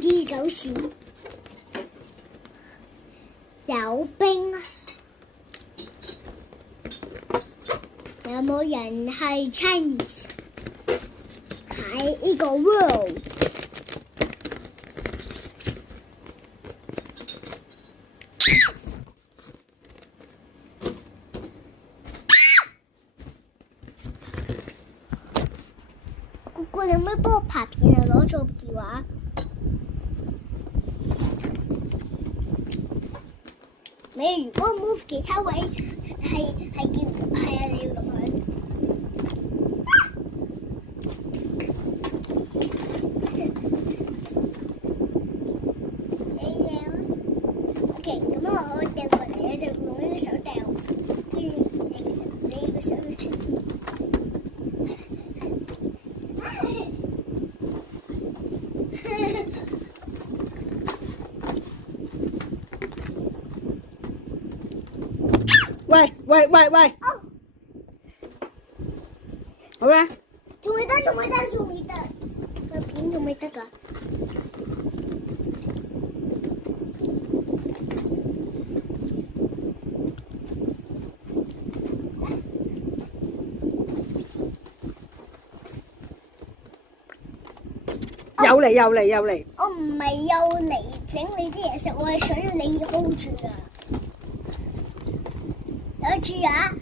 啲狗屎。有冰，有冇人係 Chinese？ 睇呢個 world。姑姑，你可唔可以幫我拍片啊？攞咗電話。你如果 move 其他位係見係啊，你要咁樣。你要 OK， 咁我掉過嚟咧，就用呢個手掉，跟住你個手會出現。喂！哦，好啦，仲未得，個片仲未得㗎。又嚟，我唔係又嚟整你啲嘢食，我係想要你 hold 住啊！有住啊！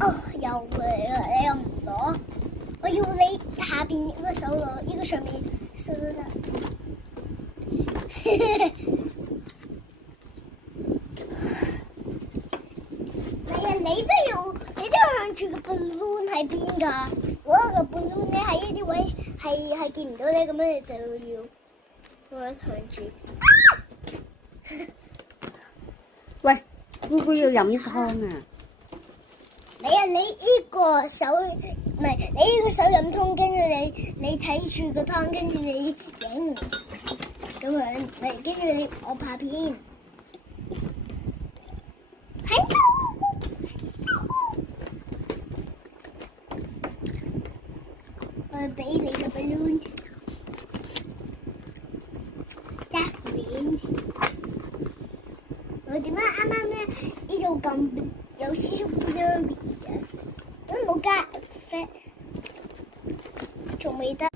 哦，又嚟啦！你又唔攞？我要你下邊呢個手攞，呢個上面手都得。係啊，你都要向住個 balloon 喺邊㗎？如果個 balloon 咧喺呢啲位係見唔到你咁樣，你就要咁樣向住。喂，姑姑要飲湯啊！你呢個手唔係你呢個手飲湯，跟住你睇住個湯，跟住你影咁樣，跟住我拍片。係啊！我俾你個 balloon 加面。我點解啱啱咧呢度咁有少少 blurry 嘅？都冇加 effect，仲未得。